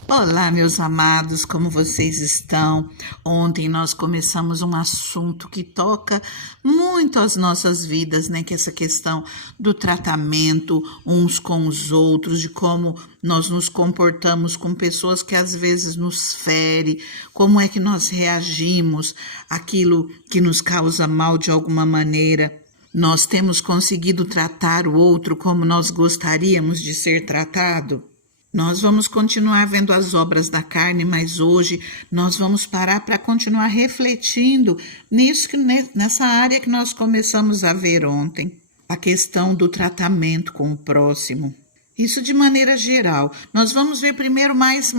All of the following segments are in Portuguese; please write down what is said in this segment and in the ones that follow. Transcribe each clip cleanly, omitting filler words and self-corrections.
Olá, meus amados, como vocês estão? Ontem nós começamos um assunto que toca muito as nossas vidas, né? Que é essa questão do tratamento uns com os outros, de como nós nos comportamos com pessoas que às vezes nos fere, como é que nós reagimos àquilo que nos causa mal de alguma maneira. Nós temos conseguido tratar o outro como nós gostaríamos de ser tratado? Nós vamos continuar vendo as obras da carne, mas hoje nós vamos parar para continuar refletindo nessa área que nós começamos a ver ontem, a questão do tratamento com o próximo. Isso de maneira geral. Nós vamos ver primeiro mais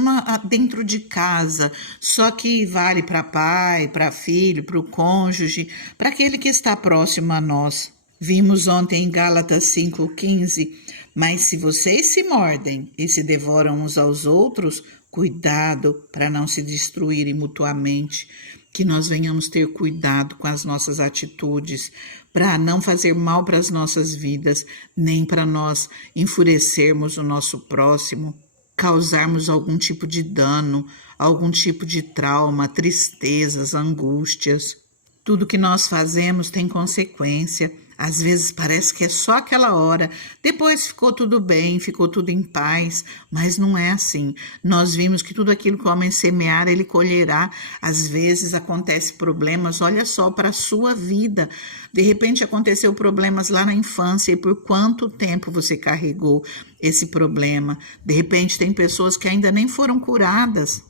dentro de casa, só que vale para pai, para filho, para o cônjuge, para aquele que está próximo a nós. Vimos ontem em Gálatas 5,15, mas se vocês se mordem e se devoram uns aos outros, cuidado para não se destruírem mutuamente, que nós venhamos ter cuidado com as nossas atitudes, para não fazer mal para as nossas vidas, nem para nós enfurecermos o nosso próximo, causarmos algum tipo de dano, algum tipo de trauma, tristezas, angústias. Tudo que nós fazemos tem consequência. Às vezes parece que é só aquela hora, depois ficou tudo bem, ficou tudo em paz, mas não é assim. Nós vimos que tudo aquilo que o homem semear, ele colherá. Às vezes acontecem problemas, olha só, para a sua vida. De repente aconteceu problemas lá na infância e por quanto tempo você carregou esse problema? De repente tem pessoas que ainda nem foram curadas.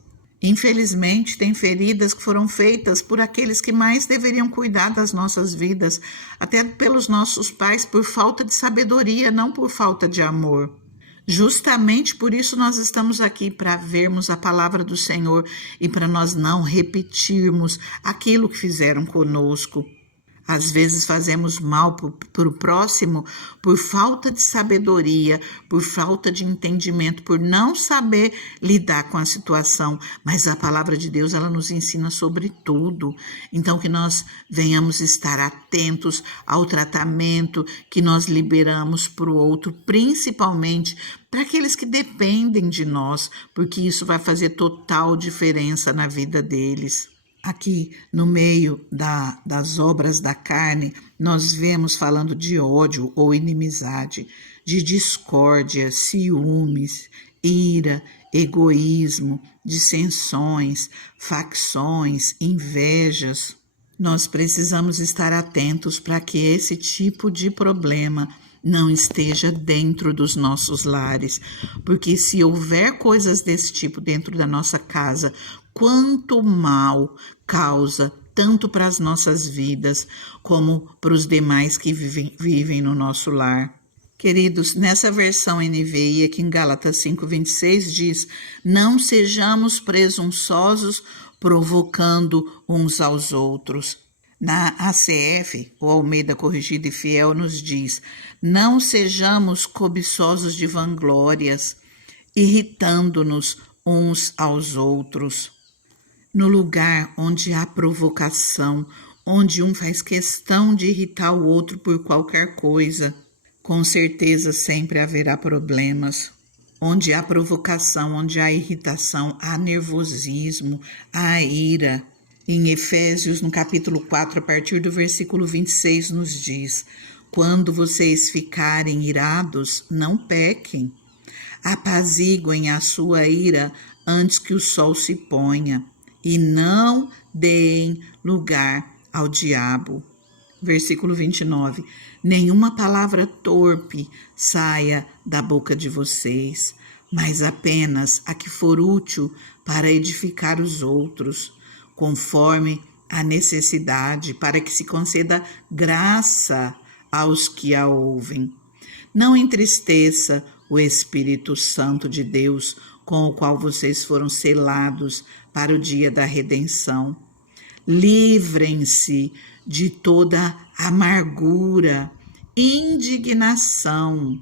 Infelizmente, tem feridas que foram feitas por aqueles que mais deveriam cuidar das nossas vidas, até pelos nossos pais, por falta de sabedoria, não por falta de amor. Justamente por isso nós estamos aqui, para vermos a palavra do Senhor e para nós não repetirmos aquilo que fizeram conosco. Às vezes fazemos mal para o próximo por falta de sabedoria, por falta de entendimento, por não saber lidar com a situação. Mas a palavra de Deus, ela nos ensina sobre tudo. Então que nós venhamos estar atentos ao tratamento que nós liberamos para o outro, principalmente para aqueles que dependem de nós, porque isso vai fazer total diferença na vida deles. Aqui no meio das obras da carne, nós vemos falando de ódio ou inimizade, de discórdia, ciúmes, ira, egoísmo, dissensões, facções, invejas. Nós precisamos estar atentos para que esse tipo de problema não esteja dentro dos nossos lares, porque se houver coisas desse tipo dentro da nossa casa, quanto mal causa tanto para as nossas vidas como para os demais que vivem no nosso lar. Queridos, nessa versão NVI, aqui em Gálatas 5,26, diz: não sejamos presunçosos, provocando uns aos outros. Na ACF, o Almeida Corrigida e Fiel, nos diz: não sejamos cobiçosos de vanglórias, irritando-nos uns aos outros. No lugar onde há provocação, onde um faz questão de irritar o outro por qualquer coisa, com certeza sempre haverá problemas. Onde há provocação, onde há irritação, há nervosismo, há ira. Em Efésios, no capítulo 4, a partir do versículo 26, nos diz: quando vocês ficarem irados, não pequem. Apaziguem a sua ira antes que o sol se ponha, e não deem lugar ao diabo. Versículo 29. Nenhuma palavra torpe saia da boca de vocês, mas apenas a que for útil para edificar os outros, conforme a necessidade, para que se conceda graça aos que a ouvem. Não entristeça o Espírito Santo de Deus, com o qual vocês foram selados para o dia da redenção. Livrem-se de toda amargura, indignação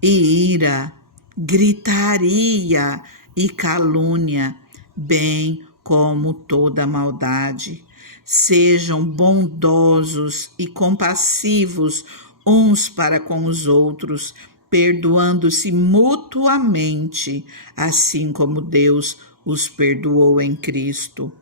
e ira, gritaria e calúnia, bem como toda maldade. Sejam bondosos e compassivos uns para com os outros, perdoando-se mutuamente, assim como Deus os perdoou em Cristo.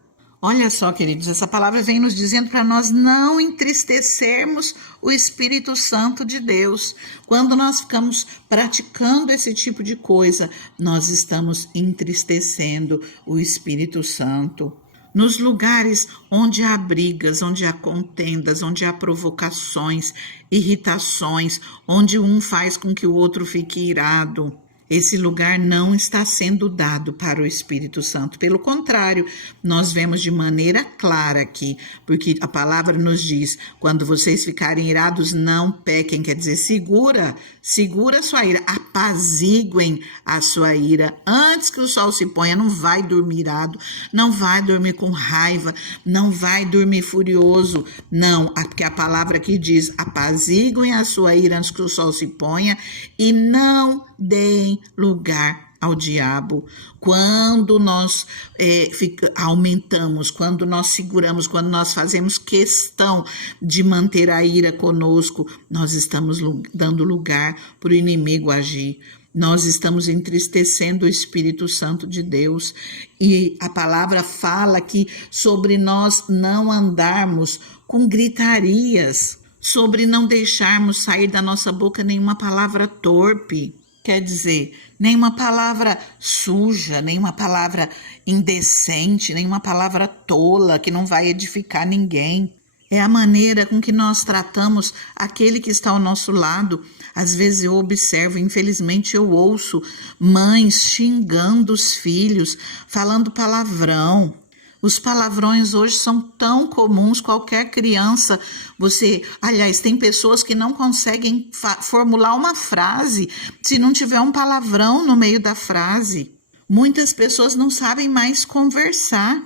Olha só, queridos, essa palavra vem nos dizendo para nós não entristecermos o Espírito Santo de Deus. Quando nós ficamos praticando esse tipo de coisa, nós estamos entristecendo o Espírito Santo. Nos lugares onde há brigas, onde há contendas, onde há provocações, irritações, onde um faz com que o outro fique irado, esse lugar não está sendo dado para o Espírito Santo. Pelo contrário, nós vemos de maneira clara aqui, porque a palavra nos diz, quando vocês ficarem irados, não pequem, quer dizer, segura a sua ira, apaziguem a sua ira, antes que o sol se ponha. Não vai dormir irado, não vai dormir com raiva, não vai dormir furioso, não, porque a palavra aqui diz, apaziguem a sua ira antes que o sol se ponha e não deem lugar ao diabo. Quando nós aumentamos, quando nós seguramos, quando nós fazemos questão de manter a ira conosco, nós estamos dando lugar para o inimigo agir. Nós estamos entristecendo o Espírito Santo de Deus. E a palavra fala aqui sobre nós não andarmos com gritarias, sobre não deixarmos sair da nossa boca nenhuma palavra torpe. Quer dizer, nenhuma palavra suja, nenhuma palavra indecente, nenhuma palavra tola que não vai edificar ninguém. É a maneira com que nós tratamos aquele que está ao nosso lado. Às vezes eu observo, infelizmente eu ouço mães xingando os filhos, falando palavrão. Os palavrões hoje são tão comuns, qualquer criança, aliás, tem pessoas que não conseguem formular uma frase se não tiver um palavrão no meio da frase. Muitas pessoas não sabem mais conversar.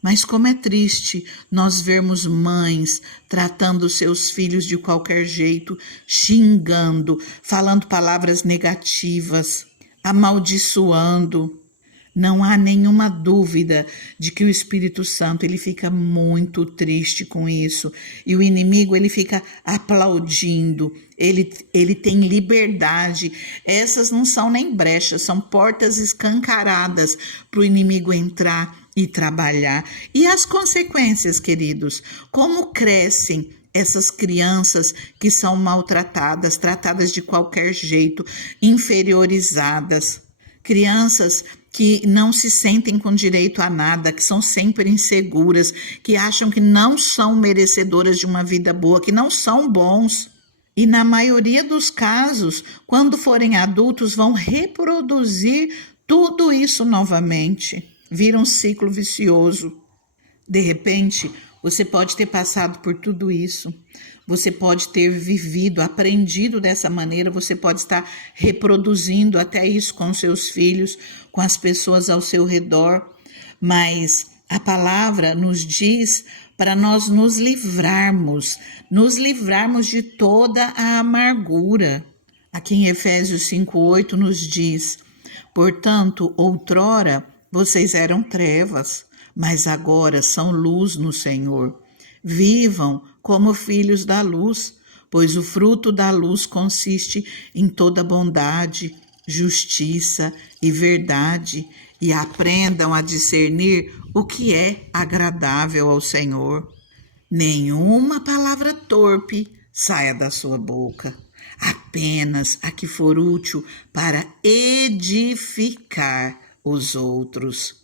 Mas como é triste nós vermos mães tratando seus filhos de qualquer jeito, xingando, falando palavras negativas, amaldiçoando. Não há nenhuma dúvida de que o Espírito Santo ele fica muito triste com isso. E o inimigo ele fica aplaudindo, ele tem liberdade. Essas não são nem brechas, são portas escancaradas para o inimigo entrar e trabalhar. E as consequências, queridos? Como crescem essas crianças que são maltratadas, tratadas de qualquer jeito, inferiorizadas? Crianças que não se sentem com direito a nada, que são sempre inseguras, que acham que não são merecedoras de uma vida boa, que não são bons. E na maioria dos casos, quando forem adultos, vão reproduzir tudo isso novamente. Vira um ciclo vicioso. De repente, você pode ter passado por tudo isso. Você pode ter vivido, aprendido dessa maneira, você pode estar reproduzindo até isso com seus filhos, com as pessoas ao seu redor, mas a palavra nos diz para nós nos livrarmos de toda a amargura. Aqui em Efésios 5:8 nos diz, portanto, outrora vocês eram trevas, mas agora são luz no Senhor. Vivam como filhos da luz, pois o fruto da luz consiste em toda bondade, justiça e verdade, e aprendam a discernir o que é agradável ao Senhor. Nenhuma palavra torpe saia da sua boca, apenas a que for útil para edificar os outros.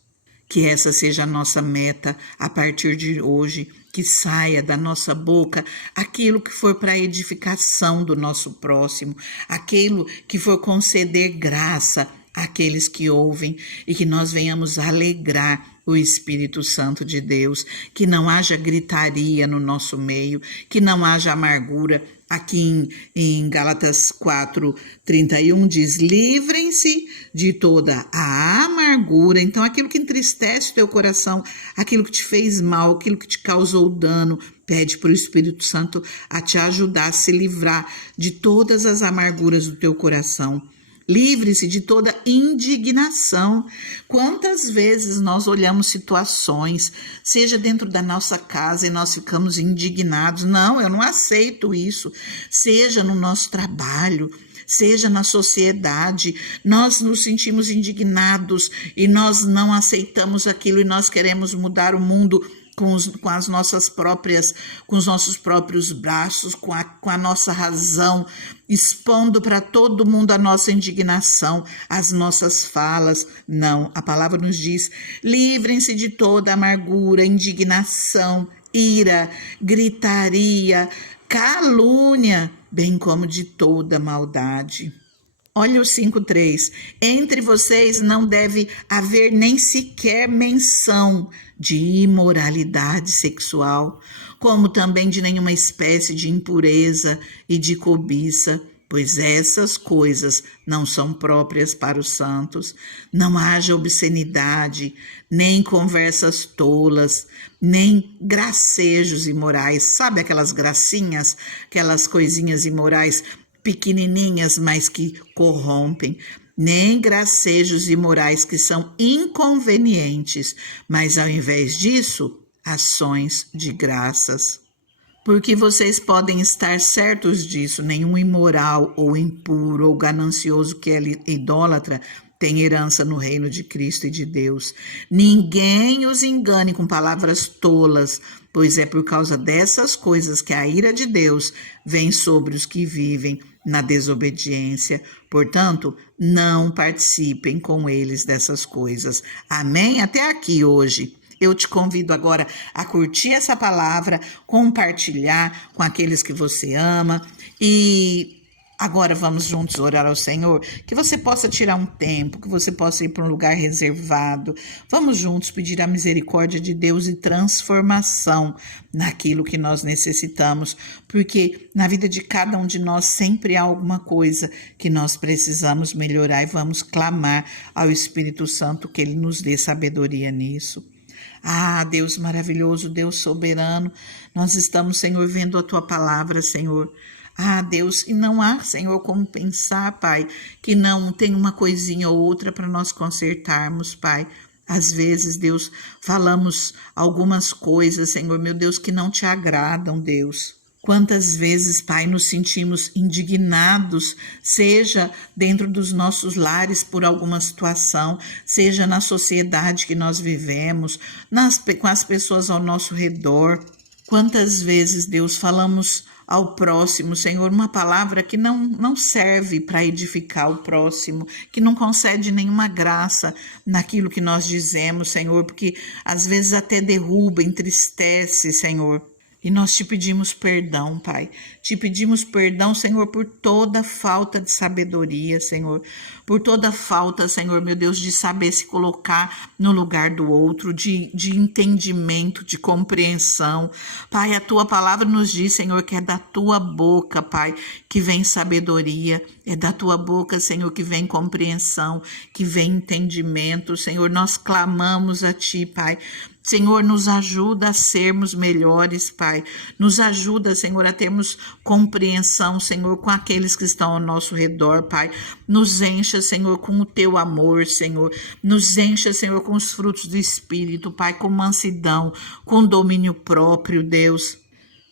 Que essa seja a nossa meta a partir de hoje, que saia da nossa boca aquilo que for para a edificação do nosso próximo, aquilo que for conceder graça àqueles que ouvem e que nós venhamos alegrar o Espírito Santo de Deus, que não haja gritaria no nosso meio, que não haja amargura. Aqui em Gálatas 4:31 diz, livrem-se de toda a amargura. Então, aquilo que entristece o teu coração, aquilo que te fez mal, aquilo que te causou dano, pede para o Espírito Santo a te ajudar a se livrar de todas as amarguras do teu coração. Livre-se de toda indignação. Quantas vezes nós olhamos situações, seja dentro da nossa casa, e nós ficamos indignados. Não, eu não aceito isso. Seja no nosso trabalho, seja na sociedade. Nós nos sentimos indignados e nós não aceitamos aquilo e nós queremos mudar o mundo com os nossos próprios braços, com a nossa razão, expondo para todo mundo a nossa indignação, as nossas falas. Não, a palavra nos diz: livrem-se de toda amargura, indignação, ira, gritaria, calúnia, bem como de toda maldade. Olha o 5:3. Entre vocês não deve haver nem sequer menção de imoralidade sexual, como também de nenhuma espécie de impureza e de cobiça, pois essas coisas não são próprias para os santos. Não haja obscenidade, nem conversas tolas, nem gracejos imorais. Sabe aquelas gracinhas, aquelas coisinhas imorais pequenininhas, mas que corrompem, nem gracejos imorais que são inconvenientes, mas ao invés disso, ações de graças. Porque vocês podem estar certos disso, nenhum imoral ou impuro ou ganancioso que é idólatra tem herança no reino de Cristo e de Deus. Ninguém os engane com palavras tolas, pois é por causa dessas coisas que a ira de Deus vem sobre os que vivem na desobediência. Portanto, não participem com eles dessas coisas. Amém? Até aqui hoje. Eu te convido agora a curtir essa palavra, compartilhar com aqueles que você ama e agora vamos juntos orar ao Senhor, que você possa tirar um tempo, que você possa ir para um lugar reservado. Vamos juntos pedir a misericórdia de Deus e transformação naquilo que nós necessitamos, porque na vida de cada um de nós sempre há alguma coisa que nós precisamos melhorar e vamos clamar ao Espírito Santo que Ele nos dê sabedoria nisso. Ah, Deus maravilhoso, Deus soberano, nós estamos, Senhor, vendo a Tua palavra, Senhor. Ah, Deus, e não há, Senhor, como pensar, Pai, que não tem uma coisinha ou outra para nós consertarmos, Pai. Às vezes, Deus, falamos algumas coisas, Senhor, meu Deus, que não te agradam, Deus. Quantas vezes, Pai, nos sentimos indignados, seja dentro dos nossos lares por alguma situação, seja na sociedade que nós vivemos, com as pessoas ao nosso redor. Quantas vezes, Deus, falamos ao próximo, Senhor, uma palavra que não serve para edificar o próximo, que não concede nenhuma graça naquilo que nós dizemos, Senhor, porque às vezes até derruba, entristece, Senhor. E nós te pedimos perdão, Pai. Te pedimos perdão, Senhor, por toda falta de sabedoria, Senhor. Por toda falta, Senhor, meu Deus, de saber se colocar no lugar do outro, de entendimento, de compreensão. Pai, a Tua palavra nos diz, Senhor, que é da Tua boca, Pai, que vem sabedoria. É da Tua boca, Senhor, que vem compreensão, que vem entendimento. Senhor, nós clamamos a Ti, Pai. Senhor, nos ajuda a sermos melhores, Pai. Nos ajuda, Senhor, a termos compreensão, Senhor, com aqueles que estão ao nosso redor, Pai. Nos encha, Senhor, com o Teu amor, Senhor. Nos encha, Senhor, com os frutos do Espírito, Pai, com mansidão, com domínio próprio, Deus.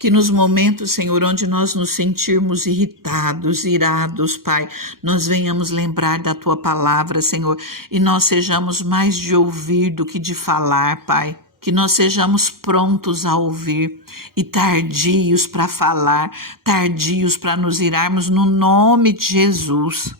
Que nos momentos, Senhor, onde nós nos sentirmos irritados, irados, Pai, nós venhamos lembrar da Tua palavra, Senhor, e nós sejamos mais de ouvir do que de falar, Pai. Que nós sejamos prontos a ouvir e tardios para falar, tardios para nos irarmos no nome de Jesus.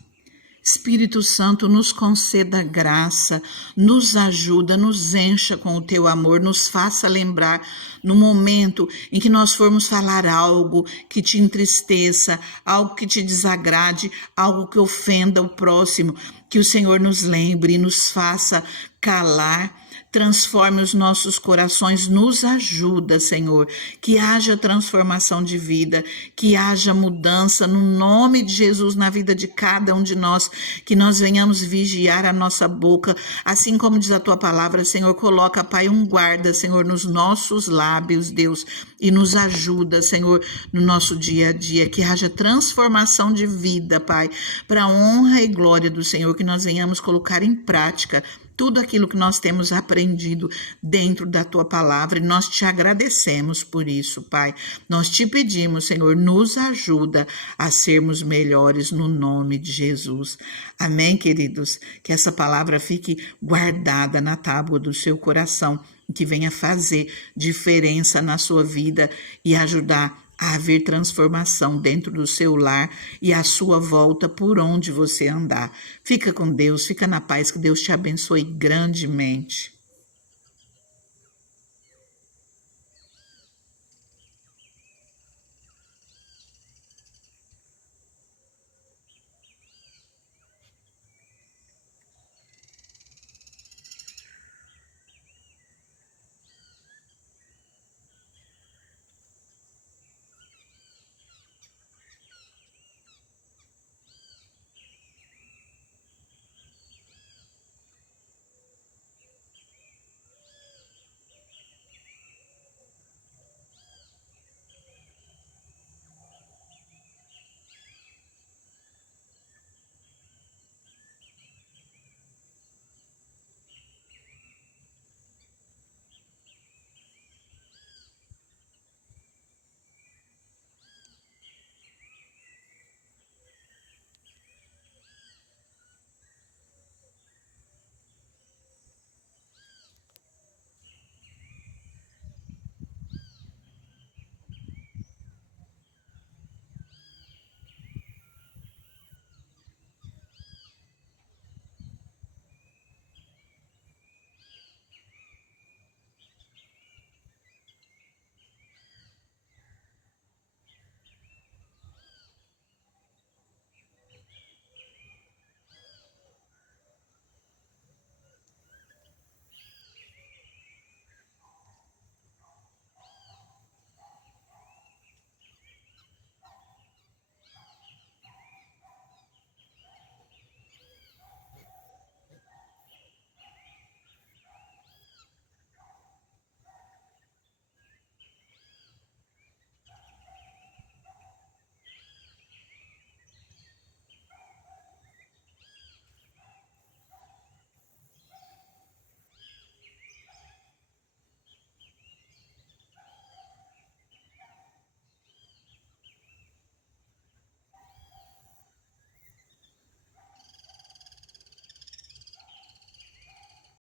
Espírito Santo, nos conceda graça, nos ajuda, nos encha com o Teu amor, nos faça lembrar no momento em que nós formos falar algo que te entristeça, algo que te desagrade, algo que ofenda o próximo, que o Senhor nos lembre e nos faça calar. Transforme os nossos corações, nos ajuda, Senhor, que haja transformação de vida, que haja mudança no nome de Jesus na vida de cada um de nós, que nós venhamos vigiar a nossa boca, assim como diz a Tua palavra, Senhor, coloca, Pai, um guarda, Senhor, nos nossos lábios, Deus, e nos ajuda, Senhor, no nosso dia a dia, que haja transformação de vida, Pai, para a honra e glória do Senhor, que nós venhamos colocar em prática tudo aquilo que nós temos aprendido dentro da tua palavra, e nós te agradecemos por isso, Pai. Nós te pedimos, Senhor, nos ajuda a sermos melhores no nome de Jesus. Amém, queridos? Que essa palavra fique guardada na tábua do seu coração, que venha fazer diferença na sua vida e ajudar a haver transformação dentro do seu lar e à sua volta por onde você andar. Fica com Deus, fica na paz, que Deus te abençoe grandemente.